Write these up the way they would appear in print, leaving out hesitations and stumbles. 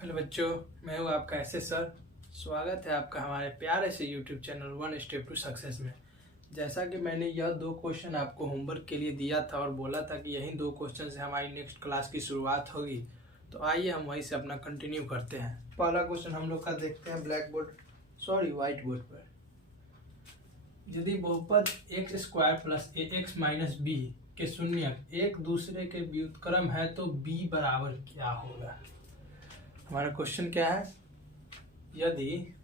Hello बच्चों, मैं हूँ आपका एसएस सर। स्वागत है आपका हमारे प्यारे से YouTube channel one step to success में। जैसा कि मैंने यह 2 क्वेश्चन आपको होमवर्क के लिए दिया था और बोला था कि यही 2 क्वेश्चन से हमारी नेक्स्ट क्लास की शुरुआत होगी, तो आइए हम वहीं से अपना कंटिन्यू करते हैं। पहला क्वेश्चन हम लोग का देखते हैं व्हाइट बोर्ड पर। यदि बहुपद x² plus ax minus B के शून्यक एक दूसरे के व्युत्क्रम है तो b बराबर क्या होगा। हमारा क्वेश्चन क्या है, यदि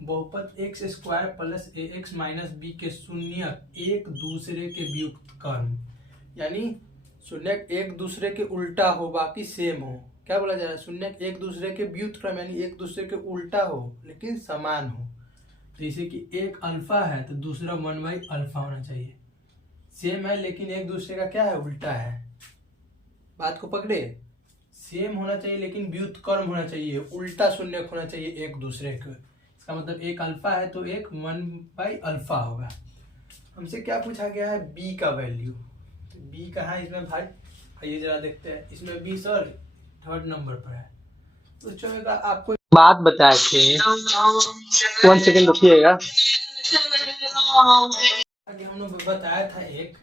बहुपद x² plus ax minus B के शून्यक एक दूसरे के व्युत्क्रम, यानी शून्यक एक दूसरे के उल्टा हो बाकी सेम हो। क्या बोला जा रहा है, शून्यक एक दूसरे के व्युत्क्रम यानी एक दूसरे के उल्टा हो लेकिन समान हो। जैसे कि एक अल्फा है तो दूसरा 1/अल्फा होना चाहिए। सेम है लेकिन एक दूसरे का क्या है, उल्टा है। बात को पकड़े, सेम होना चाहिए लेकिन व्युत्क्रम होना चाहिए, उल्टा शून्यक होना चाहिए एक दूसरे को। इसका मतलब एक अल्फा है तो एक 1/अल्फा होगा। हमसे क्या पूछा गया है, बी का वैल्यू। तो बी कहाँ है इसमें भाई, आइए जरा देखते हैं। इसमें बी सर 3rd नंबर पर है। तो चलो आपको बात बताए थे, 1 सेकेंड रुकिएगा। हम लोग बताया था एक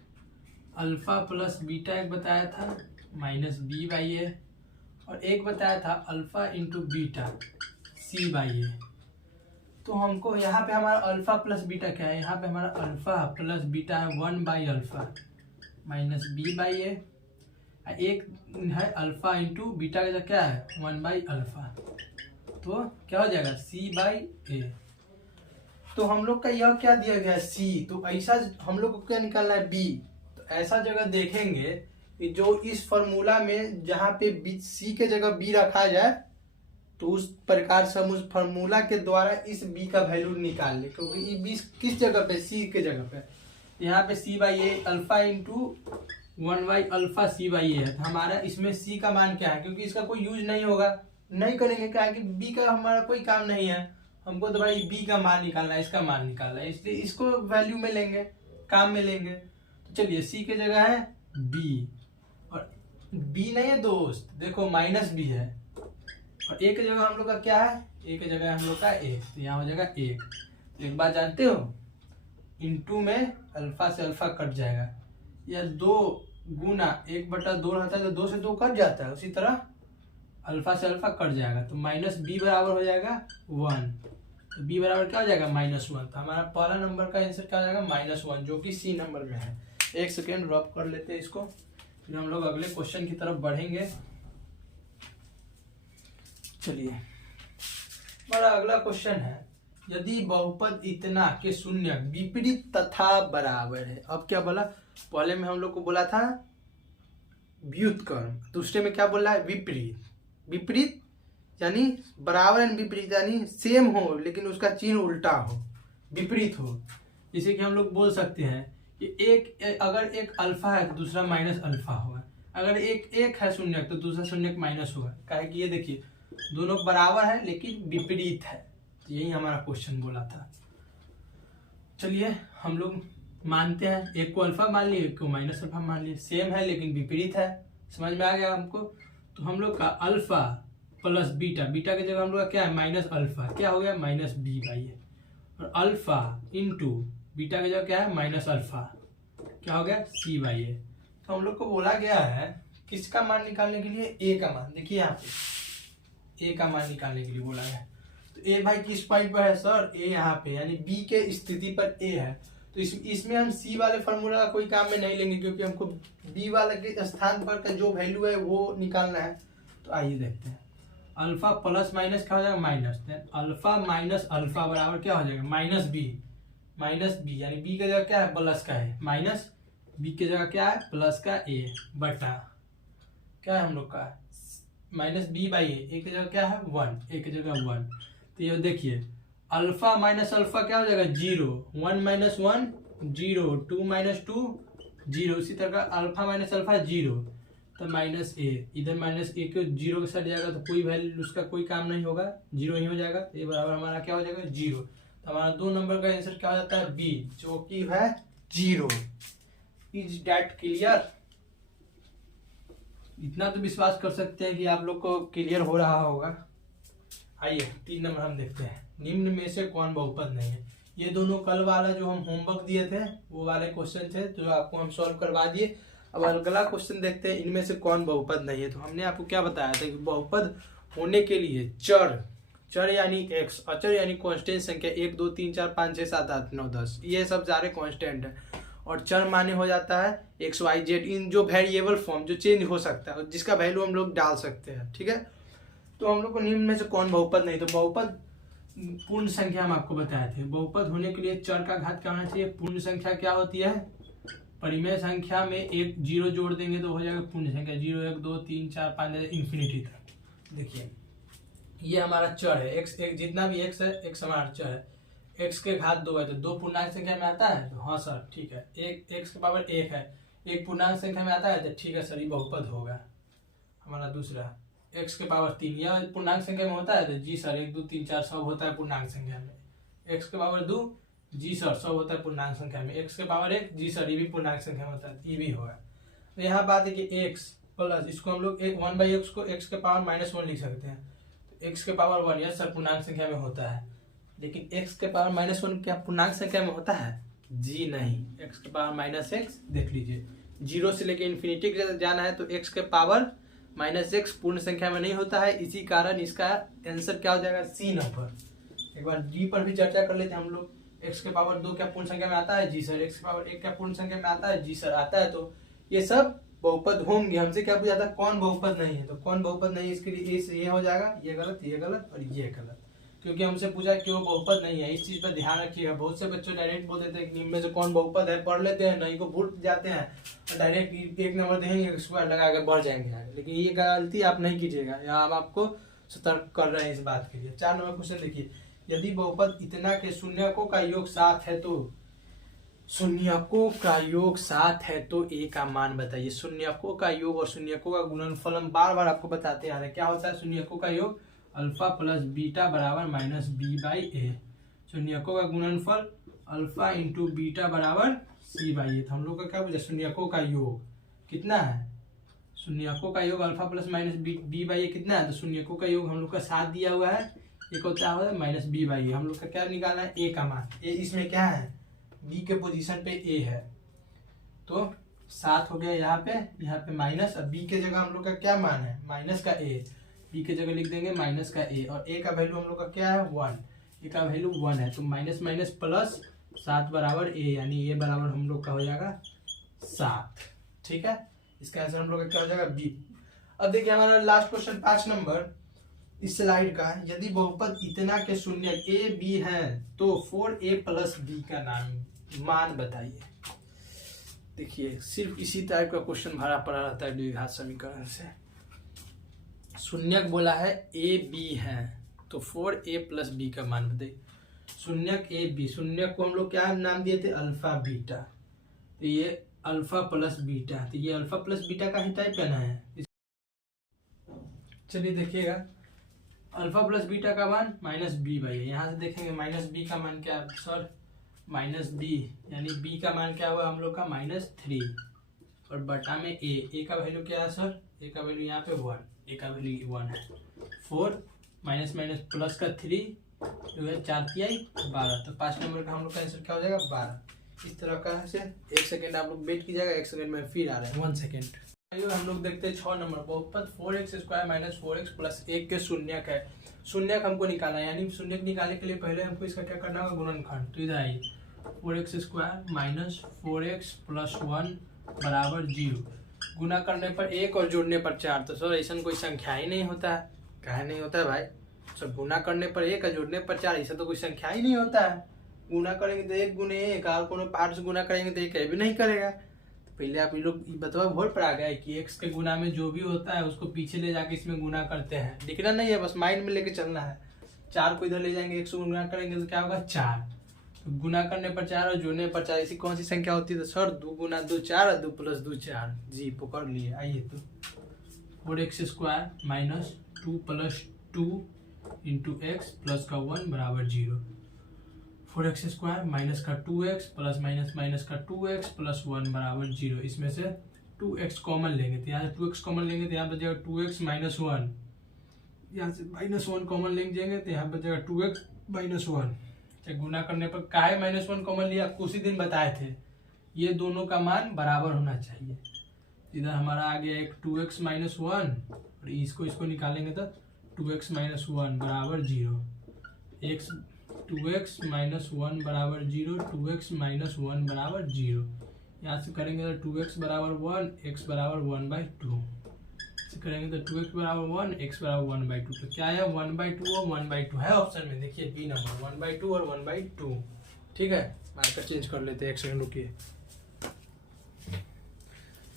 अल्फा प्लस बीटा, एक बताया था माइनस बी बाई ए, और एक बताया था alpha into beta C by A. तो हमको यहाँ पे हमारा अल्फा प्लस बीटा क्या है, यहाँ पे हमारा अल्फा प्लस बीटा है 1/अल्फा माइनस बी बाई ए। एक है अल्फा इंटू बीटा का क्या है 1/अल्फा, तो क्या हो जाएगा सी बाई ए। तो हम लोग का यह क्या दिया गया है सी, तो ऐसा हम लोग को क्या निकालना है बी। तो ऐसा जगह देखेंगे कि जो इस फॉर्मूला में जहाँ पे सी के जगह बी रखा जाए, तो उस प्रकार से हम उस फॉर्मूला के द्वारा इस बी का वैल्यू निकाल ले। क्योंकि ये बी किस जगह पे, सी के जगह पे। यहाँ पे C by A alpha into 1/अल्फा सी बाई ए है। तो हमारा इसमें सी का मान क्या है, क्योंकि इसका कोई यूज नहीं होगा, नहीं करेंगे, क्या है कि बी का हमारा कोई काम नहीं है। हमको तो भाई बी का मान निकालना है, इसका मान निकालना है, इसलिए इसको वैल्यू में लेंगे, काम में लेंगे। तो चलिए सी के जगह है बी, और बी नहीं है दोस्त, देखो माइनस बी है, और ए के जगह हम लोग का क्या है, ए के जगह हम लोग का ए, तो यहाँ हो जाएगा 1। तो एक बात जानते हो, इनटू में अल्फा से अल्फा कट जाएगा, या 2 गुना 1/2 रहता है तो 2 से 2 कट जाता है, उसी तरह अल्फा से अल्फा कट जाएगा, तो माइनस बी बराबर हो जाएगा 1। तो बी बराबर क्या हो जाएगा -1। तो हमारा पहला नंबर का आंसर क्या हो जाएगा -1, जो कि सी नंबर में है। एक सेकेंड ड्रॉप कर लेते हैं इसको, फिर हम लोग अगले क्वेश्चन की तरफ बढ़ेंगे। चलिए हमारा अगला क्वेश्चन है, यदि बहुपद इतना के शून्य विपरीत तथा बराबर है। अब क्या बोला, पहले में हम लोग को बोला था व्युत्क्रम, दूसरे में क्या बोला है विपरीत। विपरीत यानी बराबर एंड विपरीत यानी सेम हो लेकिन उसका चिन्ह उल्टा हो, विपरीत हो। जैसे कि हम लोग बोल सकते हैं कि अगर एक अल्फा है तो दूसरा -अल्फा होगा, अगर एक है शून्यक तो दूसरा शून्यक माइनस होगा। काहे कि ये देखिए दोनों बराबर है लेकिन विपरीत है, तो यही हमारा क्वेश्चन बोला था। चलिए हम लोग मानते हैं, एक को अल्फा मान लिए, एक को -अल्फा मान लिए, सेम है लेकिन विपरीत है। समझ में आ गया हमको। तो हम लोग का अल्फा प्लस बीटा, बीटा की जगह हम लोग का क्या है -अल्फा, क्या हो गया -b बाई ए, और अल्फा इंटू बीटा की जगह क्या है -अल्फा, क्या हो गया c बाई ए। तो हम लोग को बोला गया है किसका मान निकालने के लिए, a का मान। देखिए यहाँ पे a का मान निकालने के लिए बोला है। तो a भाई किस पॉइंट पर है सर, a यहाँ पे, यानी b के स्थिति पर a है। तो इसमें हम c वाले फॉर्मूला का कोई काम में नहीं लेंगे, क्योंकि हमको b वाले के स्थान पर का जो वैल्यू है वो निकालना है। तो आइए देखते हैं, अल्फा प्लस माइनस क्या हो जाएगा माइनस, अल्फा माइनस अल्फा बराबर क्या हो जाएगा -b यानी b की जगह क्या है प्लस का है, माइनस b की जगह क्या है प्लस का a बटा क्या है हम लोग का -b बाई ए की जगह क्या है 1, a की जगह 1। तो ये देखिए अल्फा माइनस अल्फा क्या हो जाएगा 0, 1 - 1 0, 2 - 2 0, इसी तरह अल्फा माइनस अल्फा 0, तो -a, इधर -a के 0 के साथ जाएगा तो कोई वैल्यू उसका कोई काम नहीं होगा, 0 ही हो जाएगा। तो ये बराबर हमारा क्या हो जाएगा 0। तो हमारा 2 नंबर का आंसर क्या हो जाता है बी, जो कि है 0। Is that clear. इतना तो विश्वास कर सकते हैं कि आप लोग को क्लियर हो रहा होगा। आइए 3 नंबर हम देखते हैं, निम्न में से कौन बहुपद नहीं है। ये दोनों कल वाला जो हम होमवर्क दिए थे वो वाले क्वेश्चन थे जो आपको हम सॉल्व करवा दिए। अब अगला क्वेश्चन देखते हैं, इनमें से कौन बहुपद नहीं है। तो हमने आपको क्या बताया था कि बहुपद होने के लिए चर यानी एक्स, अचर यानी कांस्टेंट संख्या 1 2 3 4 5 6 7 8 9 10 ये सब सारे कांस्टेंट है, और चर माने हो जाता है एक्स वाई जेड, इन जो वेरिएबल फॉर्म जो चेंज हो सकता है जिसका वैल्यू हम लोग डाल सकते हैं। ठीक है, तो हम लोग को निम्न में से कौन बहुपद नहीं, तो बहुपद पूर्ण संख्या हम आपको बताए थे। बहुपद होने के लिए चर का घात क्या होना चाहिए, पूर्ण संख्या क्या होती है, परिमेय संख्या में एक जीरो जोड़ देंगे तो हो जाएगा पूर्ण संख्या, 0 1 2 3 4 5 इंफिनिटी तक। देखिए ये हमारा चर है एक्स, एक जितना भी एक्स है एक्स हमारा चर है, एक्स के घात 2 है तो 2 पूर्णांक संख्या में आता है, तो हाँ सर ठीक है। एक एक्स के पावर 1 है, 1 पूर्णांक संख्या में आता है तो ठीक है सर ये बहुपद होगा हमारा। दूसरा एक्स के पावर 3 यह पूर्णांक संख्या में होता है तो जी सर 1 2 3 4 सब होता है पूर्णांक संख्या में। एक्स के पावर 2 जी सर सब होता है पूर्णांक संख्या में। एक्स के पावर 1 जी सर ये भी पूर्णांक संख्या में होता है, ये भी होगा। तो यहाँ बात है कि एक्स प्लस इसको हम लोग 1/x को एक्स के पावर -1 लिख सकते हैं, तो एक्स के पावर 1 यह सर पूर्णांक संख्या में होता है, लेकिन एक्स के पावर -1 क्या पूर्णांक संख्या में होता है, जी नहीं। एक्स के पावर -x देख लीजिए, 0 से लेके इन्फिनिटी के जाना है तो एक्स के पावर -x पूर्ण संख्या में नहीं होता है, इसी कारण इसका आंसर क्या हो जाएगा, सी नंबर। एक बार डी पर भी चर्चा कर लेते हैं हम लोग। एक्स के पावर 2 क्या पूर्ण संख्या में आता है, जी सर। एक्स के पावर 1 क्या पूर्ण संख्या में आता है, जी सर आता है। तो ये सब बहुपद होंगे। हमसे क्या पूछा था, कौन बहुपद नहीं है, तो कौन बहुपद नहीं है इसके लिए ये हो जाएगा, ये गलत और ये गलत, क्योंकि हमसे पूछा क्यों बहुपद नहीं है। इस चीज पर ध्यान रखिएगा। बहुत से बच्चे डायरेक्ट बोल देते हैं कि इनमें से कौन बहुपद है, पढ़ लेते हैं नहीं को भूल जाते हैं और डायरेक्ट एक नंबर देंगे स्क्वायर लगा के बढ़ जाएंगे आगे, लेकिन ये गलती आप नहीं कीजिएगा। यहाँ हम आपको सतर्क कर रहे हैं इस बात के लिए। 4 नंबर क्वेश्चन देखिए, यदि बहुपद इतना के शून्यकों का योग 7 है तो शून्यकों का योग 7 है तो ए का मान बताइए। शून्यकों का योग और शून्यकों का गुणनफल हम बार बार आपको बताते आ रहे हैं। क्या होता है शून्यकों का योग, अल्फा प्लस बीटा बराबर -b/a। शून्यकों का गुणनफल अल्फा इंटू बीटा बराबर c/a। तो हम लोग का क्या पूछा, शून्यकों का योग कितना है, शून्यकों का योग अल्फा प्लस -b/a कितना है, तो शून्यकों का योग हम लोग का 7 दिया हुआ है, एक होता है -b/a। हम लोग का क्या निकालना है, a का मान। a इसमें क्या है, b के पोजीशन पे a है, तो 7 हो गया यहाँ पे माइनस, अब b के जगह हम लोग का क्या मान है, माइनस का a, b के जगह लिख देंगे माइनस का a, और a का वैल्यू हम लोग का क्या है 1, a का वैल्यू 1 है, तो माइनस माइनस प्लस 7 बराबर a, यानी a बराबर हम लोग का हो जाएगा 7। ठीक है, इसका आंसर हम लोग का क्या हो जाएगा b। अब देखिए हमारा लास्ट क्वेश्चन 5 नंबर इस स्लाइड का, यदि बहुपद इतना के शून्य a b है तो 4a प्लस b का मान बताइए। देखिए सिर्फ इसी टाइप का क्वेश्चन भरा पड़ा रहता है द्विघात समीकरण से। शून्यक बोला है ए बी है तो 4a प्लस b का मान बताइए। शून्यक ए बी, शून्यक को हम लोग क्या नाम दिए थे, अल्फा बीटा, तो ये अल्फा प्लस बीटा, तो ये अल्फा प्लस बीटा का ही टाइप करना है। चलिए देखिएगा, अल्फा प्लस बीटा का मान -b/a, यहाँ से देखेंगे -b का मान क्या है सर, -b, यानी b का मान क्या हुआ हम लोग का -3, और बटा में a का वैल्यू क्या है सर, a का वैल्यू यहाँ पे 1, a का वैल्यू 1 है। 4 माइनस माइनस प्लस का 3 जो है 4 तिहाई 12, तो 5 नंबर का हम लोग का आंसर क्या हो जाएगा 12। इस तरह का से 1 सेकेंड आप लोग वेट कीजिएगा, 1 सेकेंड में फिर आ रहे हैं 1 सेकेंड। हम लोग देखते हैं 6 नंबर, बहुपद 4x² - 4x + 1 के शून्यक है। शून्यक हमको निकालना है, यानी शून्यक निकालने के लिए पहले हमको इसका क्या करना होगा, गुणनखंड। तो इधर आइए 4x² - 4x + 1 = 0। गुना करने पर 1 और जोड़ने पर 4, तो सर ऐसा कोई संख्या ही नहीं होता है। काहे नहीं होता है भाई, सर गुना करने पर 1 और जोड़ने पर 4 ऐसा तो कोई संख्या ही नहीं होता है। गुना करेंगे तो 1 गुने 1, और कोनो पार्ट से गुना करेंगे तो 1 भी नहीं करेगा। पहले आप ये लोग बतवा भोर पर आ गए कि x के गुना में जो भी होता है उसको पीछे ले जाके इसमें गुना करते हैं, लिखना नहीं है, बस माइंड में लेके चलना है। 4 को इधर ले जाएंगे, 1 से गुना करेंगे तो क्या होगा 4, तो गुना करने पर 4 और जोड़ने पर 4, ऐसी कौन सी संख्या होती है, तो सर 2 गुना 2 4 और 2 + 2 4। जी पकड़ लिए। आइए तो 4x² - 2 + 2 × x प्लस का 1 = 0। 4x² - का 2x प्लस माइनस का 2x + 1 = 0। इसमें से 2x कॉमन लेंगे तो यहाँ से 2x कॉमन लेंगे तो यहाँ बचेगा 2x माइनस 1, यहाँ से -1 कॉमन लेंगे तो यहाँ बचेगा 2x माइनस 1। अच्छा, गुना करने पर काहे -1 कॉमन लिया, आपको उसी दिन बताए थे, ये दोनों का मान बराबर होना चाहिए। इधर हमारा आ गया एक 2x माइनस 1 और इसको निकालेंगे तो 2x माइनस 1 बराबर 0, 2x माइनस 1 बराबर 0, 2x माइनस 1 बराबर 0। यहाँ से करेंगे तो 2x बराबर 1, x बराबर 1/2 से करेंगे तो 2x बराबर 1, x बराबर 1/2। तो क्या है 1/2 और 1/2 है ऑप्शन में, देखिए बी नंबर 1/2 और 1/2। ठीक है, मार्कर चेंज कर लेते हैं, एक सेकंड रुकिए।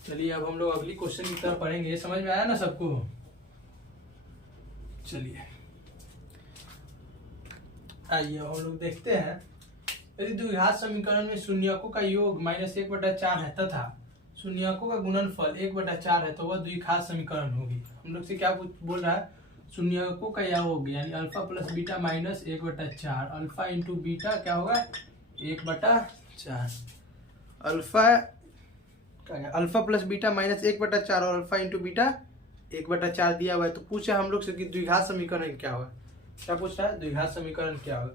चलिए अब हम लोग अगली क्वेश्चन की तरफ पढ़ेंगे। समझ में आया ना सबको? चलिए आइए हम लोग देखते हैं। यदि द्विघात समीकरण में शून्यकों का योग -1/4 है तथा शून्यकों का गुणनफल 1/4 है तो वह द्विघात समीकरण होगी। हम लोग से क्या बोल रहा है, शून्यकों का योग यानी alpha plus beta minus 1/4, alpha into beta क्या होगा 1/4, अल्फा प्लस बीटा माइनस 1/4 और अल्फा इंटू बीटा 1/4 दिया हुआ है। तो पूछा हम लोग से कि द्विघात समीकरण क्या होगा, क्या पूछ रहा है, द्विघात समीकरण क्या होगा।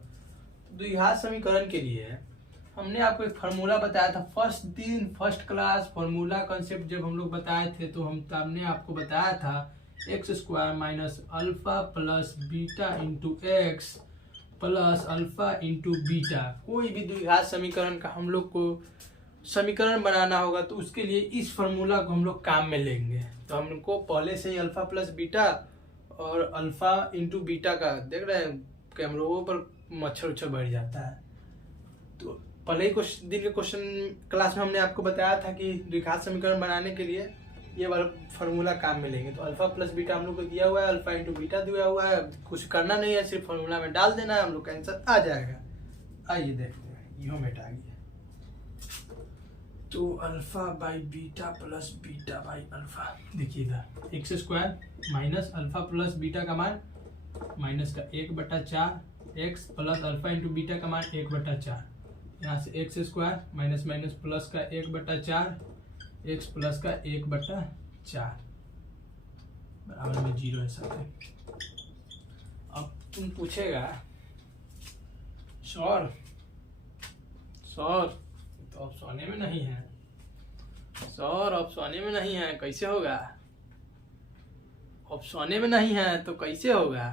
द्विघात समीकरण के लिए हमने आपको एक फार्मूला बताया था फर्स्ट क्लास फार्मूला कॉन्सेप्ट जब हम लोग बताए थे, तो हमने आपको बताया था x² minus alpha plus beta into x plus alpha into beta. कोई भी द्विघात समीकरण का हम लोग को समीकरण बनाना होगा तो उसके लिए इस फार्मूला को हम लोग काम में लेंगे। तो हमको पहले से ही अल्फा प्लस बीटा और अल्फा इंटू बीटा का देख रहे हैं कैमरों पर मच्छर उच्छर बढ़ जाता है। तो पहले ही दिन के क्वेश्चन क्लास में हमने आपको बताया था कि द्विघात समीकरण बनाने के लिए ये वाला फार्मूला काम में लेंगे। तो अल्फा प्लस बीटा हम लोग को दिया हुआ है, अल्फा इंटू बीटा दिया हुआ है, कुछ करना नहीं है, सिर्फ फार्मूला में डाल देना है, हम लोग का आंसर आ जाएगा। आइए देखते हैं, ये मेट आ गया। तो alpha by beta plus beta by alpha, देखिए इधर x² minus alpha plus beta का मान माइनस का 1/4, x plus alpha into beta का मान 1/4, यहाँ से x² माइनस माइनस प्लस का 1/4, x प्लस का 1/4 बराबर में 0 है सब। अब तुम पूछेगा सर तो ऑप्शने में नहीं है सर, ऑप्शने में नहीं है, कैसे होगा? ऑप्शने में नहीं है तो कैसे होगा?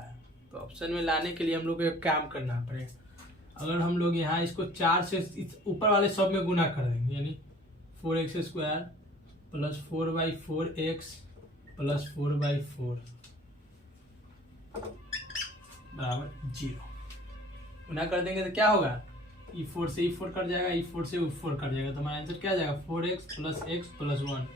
तो ऑप्शन में लाने के लिए हम लोग को एक काम करना पड़ेगा। अगर हम लोग यहाँ इसको 4 से ऊपर वाले सब में गुना कर देंगे, यानी 4x² प्लस 4/4x प्लस 4/4 बराबर 0 गुना कर देंगे तो क्या होगा, E4 से E4 कट जाएगा, E4 से U4 कट जाएगा, तो हमारा आंसर क्या आ जाएगा 4x प्लस x प्लस 1।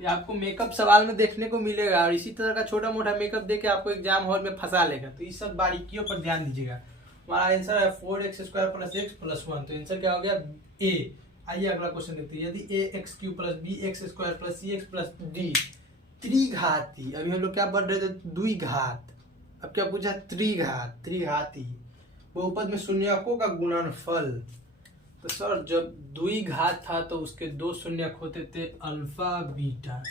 ये आपको मेकअप सवाल में देखने को मिलेगा और इसी तरह का छोटा मोटा मेकअप देके आपको एग्जाम हॉल में फंसा लेगा। तो इस सब बारीकियों पर ध्यान दीजिएगा। हमारा आंसर है 4x² प्लस x प्लस 1, तो आंसर क्या हो गया A। आइए अगला क्वेश्चन देखते हैं। यदि ax³ plus bx² plus cx plus d त्रिघाती, अभी हम लोग क्या पढ़ रहे थे द्विघात, अब क्या पूछा त्रिघाती बहुपद में शून्यकों का गुणनफल। तो सर जब द्विघात था तो उसके 2 शून्यक होते थे अल्फा बीटा,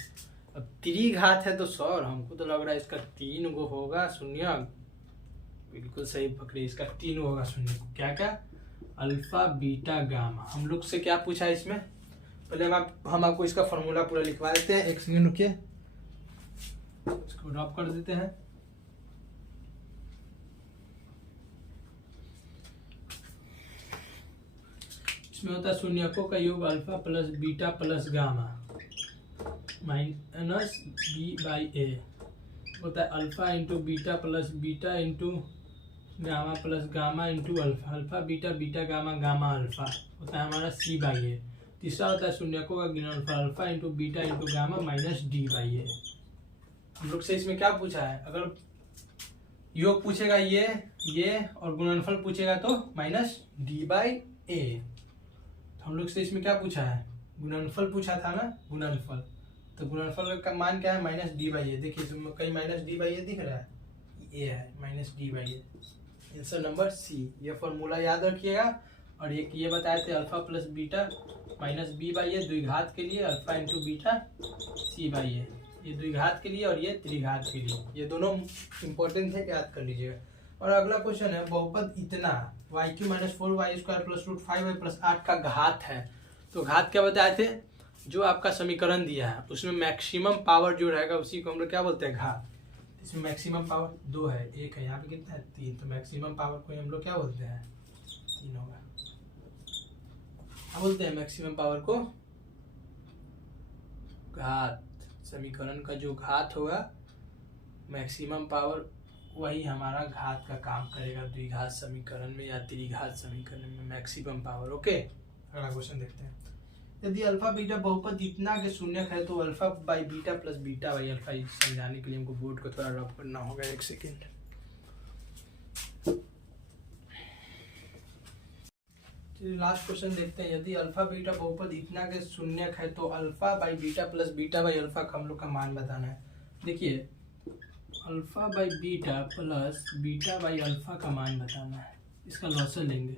अब त्रिघात है तो सर हमको तो लग रहा है इसका 3 गो होगा शून्यक। बिल्कुल सही पकड़े, इसका 3 होगा शून्यक। क्या क्या अल्फा बीटा गामा। हम लोग से क्या पूछा है इसमें, पहले हम आपको इसका फॉर्मूला पूरा लिखवा देते हैं। एक सेकंड रुकिए, इसको ड्रॉप कर देते हैं। इसमें होता है शून्यकों का योग alpha plus beta plus gamma minus b/a होता है alpha into beta plus beta into gamma plus gamma into alpha, alpha beta beta gamma gamma alpha होता है हमारा c/a। तीसरा होता है शून्यकों का गुणनफल alpha into beta into gamma minus d/a। हम लोग से इसमें क्या पूछा है, अगर योग पूछेगा ये और गुणनफल पूछेगा तो माइनस d/a। हम लोग से इसमें क्या पूछा है, गुणनफल पूछा था ना, गुणनफल। तो गुणनफल का मान क्या है माइनस d/a। देखिए कहीं माइनस d/a दिख रहा है, ये है minus d/a। Answer number C. ये फॉर्मूला याद रखिएगा और एक ये बताए थे alpha plus beta minus B by A द्विघात के लिए, alpha into beta C by A, ये द्विघात के लिए और ये त्रिघात के लिए, ये दोनों इंपॉर्टेंट है, याद कर लीजिएगा। और अगला क्वेश्चन है बहुपद इतना y³ - 4y² + √5y + 8 का घात है। तो घात क्या बताए थे, जो आपका समीकरण दिया है उसमें मैक्सिमम पावर जो रहेगा उसी को हम लोग क्या बोलते हैं, घात। इसमें मैक्सिमम पावर 2 है, 1 है, यहाँ पे कितना है 3, तो मैक्सिमम पावर को हम लोग क्या बोलते हैं, 3 होगा। क्या बोलते हैं मैक्सिमम पावर को, घात। समीकरण का जो घात होगा मैक्सिमम पावर वही हमारा घात का काम करेगा द्विघात समीकरण में या त्रिघात समीकरण में, मैक्सिमम पावर। ओके, अगला क्वेश्चन देखते हैं। यदि अल्फा बीटा बहुपद इतना के शून्यक है तो alpha by beta plus beta by alpha, समझाने के लिए हमको बोर्ड को थोड़ा रफ करना होगा, 1 सेकेंड। चलिए लास्ट क्वेश्चन देखते हैं। यदि अल्फा बीटा बहुपद इतना के शून्यक है तो alpha by beta plus beta by alpha का हम लोग का मान बताना है। देखिए alpha by beta plus beta by alpha का मान बताना है, इसका लॉसन लेंगे।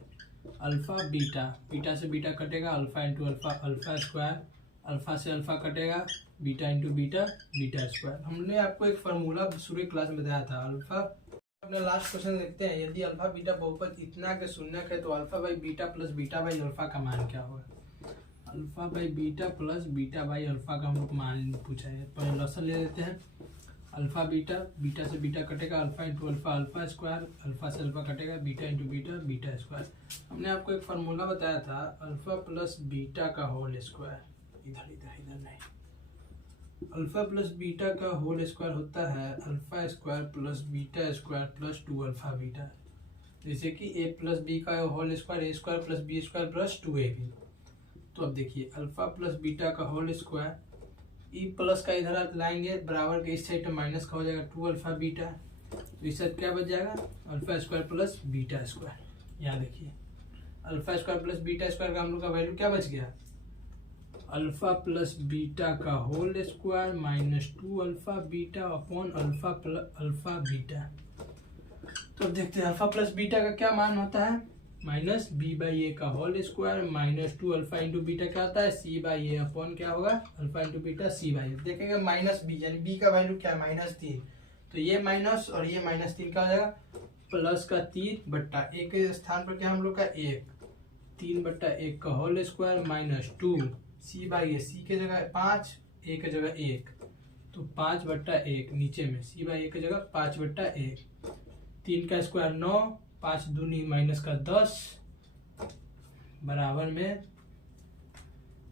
अल्फा बीटा, बीटा से बीटा कटेगा, alpha into alpha, alpha square, alpha से अल्फा कटेगा, beta into beta, beta square. हमने आपको एक फार्मूला शुरू क्लास में बताया था अल्फा। अपना लास्ट क्वेश्चन देखते हैं। यदि अल्फा बीटा बहुपद इतना के शून्यक है तो alpha by beta plus beta by alpha का मान क्या होगा। Alpha by beta plus beta by alpha का हम लोग मान पूछा है, पहले लॉसन ले लेते हैं। अल्फा बीटा, बीटा से बीटा कटेगा, alpha into alpha, alpha square, alpha से अल्फा कटेगा, beta into beta, beta square. हमने आपको एक फार्मूला बताया था अल्फा प्लस बीटा का होल स्क्वायर, इधर इधर इधर नहीं, अल्फा प्लस बीटा का होल स्क्वायर होता है alpha square plus beta square plus 2 alpha beta. जैसे कि a प्लस बी का whole square a square plus B square plus 2ab। तो अब देखिए अल्फा प्लस बीटा का होल स्क्वायर, ई प्लस का इधर लाएंगे बराबर के इस साइड में माइनस का हो जाएगा 2 अल्फा बीटा, तो इस साइड क्या बच जाएगा alpha square plus beta square. यहाँ देखिए alpha square plus beta square का हम लोग का वैल्यू क्या बच गया, अल्फा प्लस बीटा का whole square minus 2 alpha beta upon alpha plus alpha beta. तो अब देखते हैं अल्फा प्लस बीटा का क्या मान होता है, माइनस बी बाई ए का whole square minus 2 alpha into beta क्या होता है सी बाई ए अपॉन क्या होगा alpha into beta C by A. देखेंगे माइनस बी यानी बी का वैल्यू क्या है -3, तो ये माइनस और ये -3 का हो जाएगा प्लस का 3 बट्टा एक के स्थान पर क्या हम लोग का 1, 3 बट्टा 1 का whole square minus 2 C by A, C के जगह 5 ए के जगह 1, तो 5 बट्टा 1 नीचे में सी बाई ए की जगह 5 बट्टा 1, 3 का स्क्वायर 9, 5 दूनी माइनस का 10 बराबर में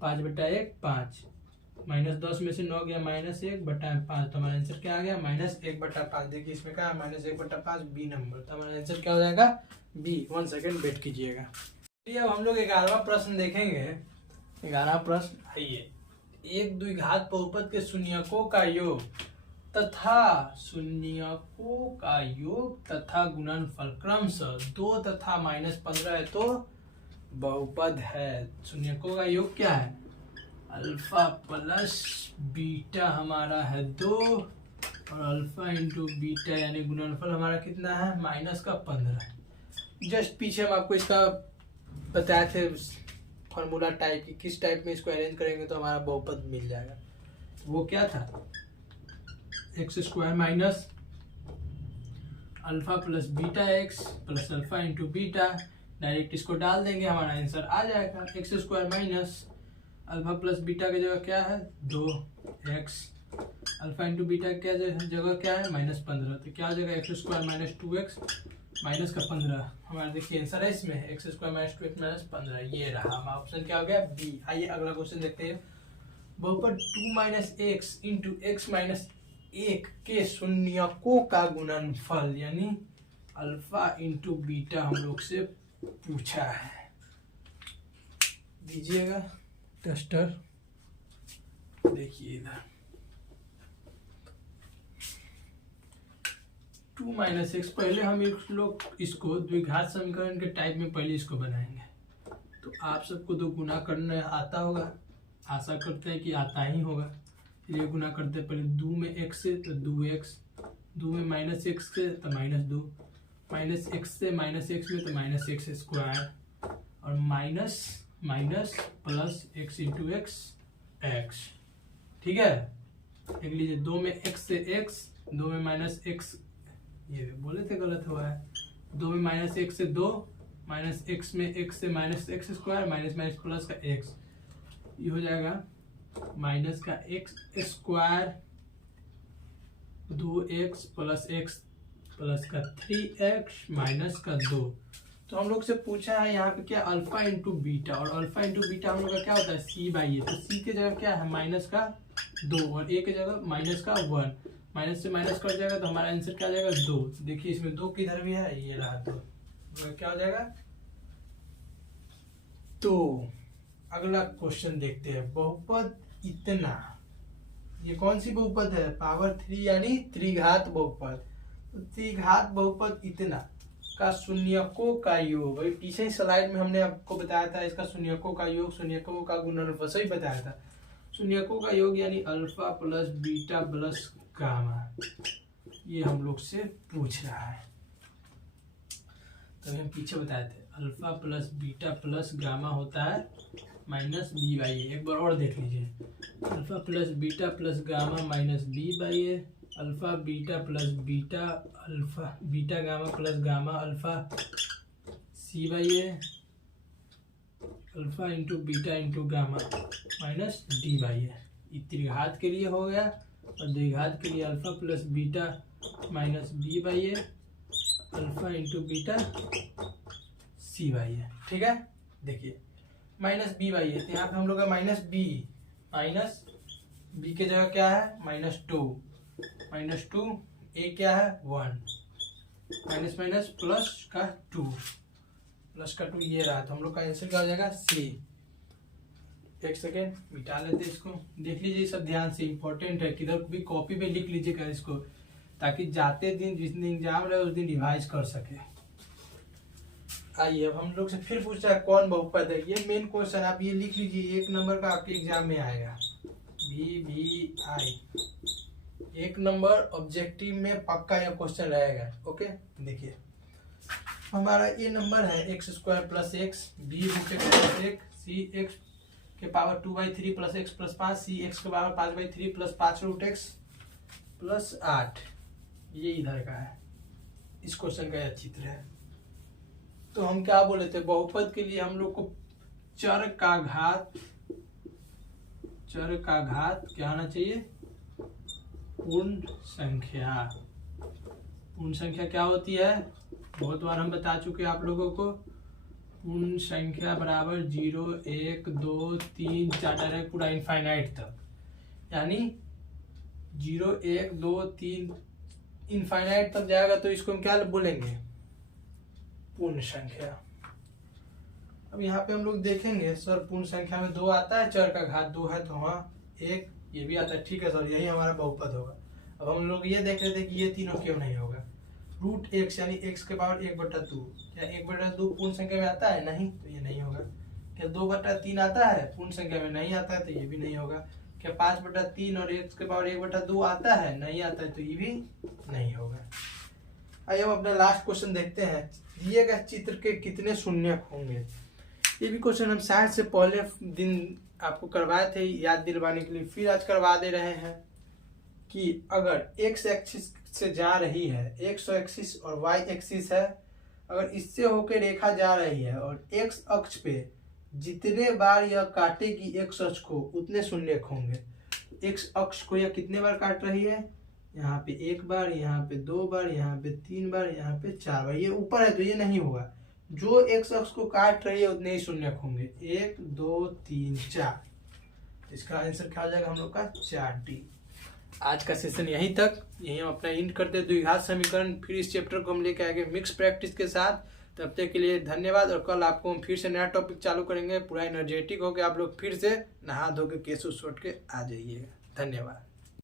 5 बट्टा 1 5, माइनस 10 में से 9 गया -1 बट्टा 5, तो हमारा आंसर क्या आ गया -1 बट्टा 5। देखिए इसमें क्या है -1 बट्टा 5 बी नंबर, तो हमारा आंसर क्या हो जाएगा बी। 1 सेकेंड वेट कीजिएगा। चलिए अब हम लोग 11वां प्रश्न देखेंगे। 11वां प्रश्न आइए, एक द्विघात बहुपद के शून्यकों का योग तथा शून्यकों का योग तथा गुणनफल क्रमशः 2 तथा -15 है तो बहुपद है। शून्यकों का योग क्या है, अल्फा प्लस बीटा हमारा है 2 और अल्फा इंटू बीटा यानी गुणनफल हमारा कितना है -15। जस्ट पीछे हम आपको इसका बताए थे फॉर्मूला टाइप की, किस टाइप में इसको अरेंज करेंगे तो हमारा बहुपद मिल जाएगा। वो क्या था, x square minus alpha plus beta x plus alpha into beta, direct इसको डाल देंगे हमारा आंसर आ जाएगा। X square minus alpha plus beta की जगह क्या है 2x, अल्फा इंटू बीटा क्या जगह क्या है -15, तो क्या हो जाएगा x square minus 2x minus का 15। हमारा देखिए आंसर है इसमें x square minus 2x minus 15, ये रहा हमारा ऑप्शन क्या हो गया बी। आइए अगला क्वेश्चन देखते हैं। बहुपद 2 - x इंटू x माइनस 1 के शून्यकों का गुणनफल यानी अल्फा इंटू बीटा हम लोग से पूछा है। दीजिएगा टेस्टर, देखिए इधर 2 - x, पहले हम लोग इसको द्विघात समीकरण के टाइप में पहले इसको बनाएंगे। तो आप सबको तो गुना करना आता होगा, आशा करते हैं कि आता ही होगा। ये गुना करते हैं पहले 2 में x से तो 2x, 2 में -x से तो -2, -x से -x में तो -x स्क्वायर और minus minus plus x into x x, ठीक है। देख लीजिए, 2 में x से x, 2 में माइनस x, ये बोले थे गलत हुआ है, 2 में माइनस x से 2, माइनस x में x से minus x square, minus minus plus का x, ये हो जाएगा माइनस का x square 2x plus x plus का 3x माइनस का 2। तो हम लोग से पूछा है यहाँ पे क्या अल्फा इंटू बीटा, और अल्फा इंटू बीटा हम लोग का क्या होता है c बाई ए, तो c के जगह क्या है माइनस का 2 और a के जगह माइनस का 1, माइनस से माइनस कट जाएगा तो हमारा आंसर क्या आ जाएगा 2। देखिए इसमें 2 किधर भी है, ये रहा 2, तो क्या हो जाएगा। तो अगला क्वेश्चन देखते हैं, बहुपद इतना, ये कौन सी बहुपद है, पावर 3 यानी त्रिघात बहुपद। तो त्रिघात बहुपद इतना का शून्यकों का योग, भाई पीछे स्लाइड में हमने आपको बताया था इसका शून्यकों का योग, शून्यकों का गुणनफल सही बताया था। शून्यकों का योग यानी alpha plus beta plus gamma, ये हम लोग से पूछ रहा है। तो हम पीछे बताए थे alpha plus beta plus gamma होता है माइनस बी बाई ए। एक बार और देख लीजिए, alpha plus beta plus gamma minus B by A, alpha beta plus beta alpha beta gamma plus gamma alpha C by A, alpha into beta into gamma minus D by A. ये त्रिघात के लिए हो गया, और द्विघात के लिए alpha plus beta minus B by A, alpha into beta C by A, ठीक है। देखिए माइनस बी बाई ए, तो यहाँ पे हम लोग का माइनस बी के जगह क्या है माइनस 2, ए क्या है 1, माइनस माइनस प्लस का 2, ये रहा, तो हम लोग का आंसर क्या हो जाएगा सी। एक सेकेंड मिटा लेते इसको, देख लीजिए सब ध्यान से, इंपॉर्टेंट है, किधर भी कॉपी पे लिख लीजिएगा इसको, ताकि जाते दिन जिस दिन एग्जाम रहे उस दिन रिवाइज कर सके। आइए अब हम लोग से फिर पूछ रहा है कौन बहुपद है, ये मेन क्वेश्चन आप ये लिख लीजिए, 1 नंबर का आपके एग्जाम में आएगा, BBI 1 नंबर ऑब्जेक्टिव में पक्का यह क्वेश्चन रहेगा। ओके देखिए हमारा ये नंबर है X square plus X, B root X plus एक, सी एक्स के power 2/3 plus X plus 5, C X के power 5/3 plus 5 root X plus 8, ये इधर का है, इस क्वेश्चन का यह चित्र है। तो हम क्या बोले थे, बहुपद के लिए हम लोग को चर का घात क्या होना चाहिए, पूर्ण संख्या। पूर्ण संख्या क्या होती है, बहुत बार हम बता चुके हैं आप लोगों को, पूर्ण संख्या बराबर 0 1 2 3 4 डायरेक्ट पूरा इनफाइनाइट तक, यानी 0 1 2 3 इनफाइनाइट तक जाएगा तो इसको हम क्या बोलेंगे, पूर्ण संख्या। अब यहाँ पे हम लोग देखेंगे सर पूर्ण संख्या में 2 आता है, चर का घात 2 है, तो हाँ 1 ये भी आता है, ठीक है सर यही हमारा बहुपद होगा। अब हम लोग ये देख रहे थे कि ये तीनों क्यों नहीं होगा, रूट एक्स यानी एक्स के पावर 1/2, क्या 1/2 पूर्ण संख्या में आता है, नहीं, तो ये नहीं होगा। क्या 2/3 आता है पूर्ण संख्या में, नहीं आता है, तो ये भी नहीं होगा। क्या 5/3 और एक्स के पावर 1/2 आता है, नहीं आता है, तो ये भी नहीं होगा। आइए हम अपना लास्ट क्वेश्चन देखते हैं, दिए गए चित्र के कितने शून्यक होंगे। ये भी क्वेश्चन हम शायद से पहले दिन आपको करवाए थे याद दिलवाने के लिए, फिर आज करवा दे रहे हैं कि अगर एक्स एक्सिस से जा रही है, एक्स एक्सिस और वाई एक्सिस है, अगर इससे होकर रेखा जा रही है और एक्स अक्ष पे जितने बार यह काटेगी एक्स अक्ष को उतने शून्यक होंगे। एक्स अक्ष को यह कितने बार काट रही है, यहाँ पे 1 बार, यहाँ पे 2 बार, यहाँ पे 3 बार, यहाँ पे 4 बार, ये ऊपर है तो ये नहीं होगा। जो एक्स अक्ष को काट रही है उतने ही शून्यक होंगे, 1 2 3 4, इसका आंसर क्या हो जाएगा हम लोग का 4D। आज का सेशन यहीं तक, यहीं हम अपना इंड करते हैं द्विघात समीकरण, फिर इस चैप्टर को हम लेके आएंगे मिक्स प्रैक्टिस के साथ। तब तक के लिए धन्यवाद, और कल आपको हम फिर से नया टॉपिक चालू करेंगे, पूरा एनर्जेटिक होकर आप लोग फिर से नहा धो के केस उस के आ जाइएगा। धन्यवाद।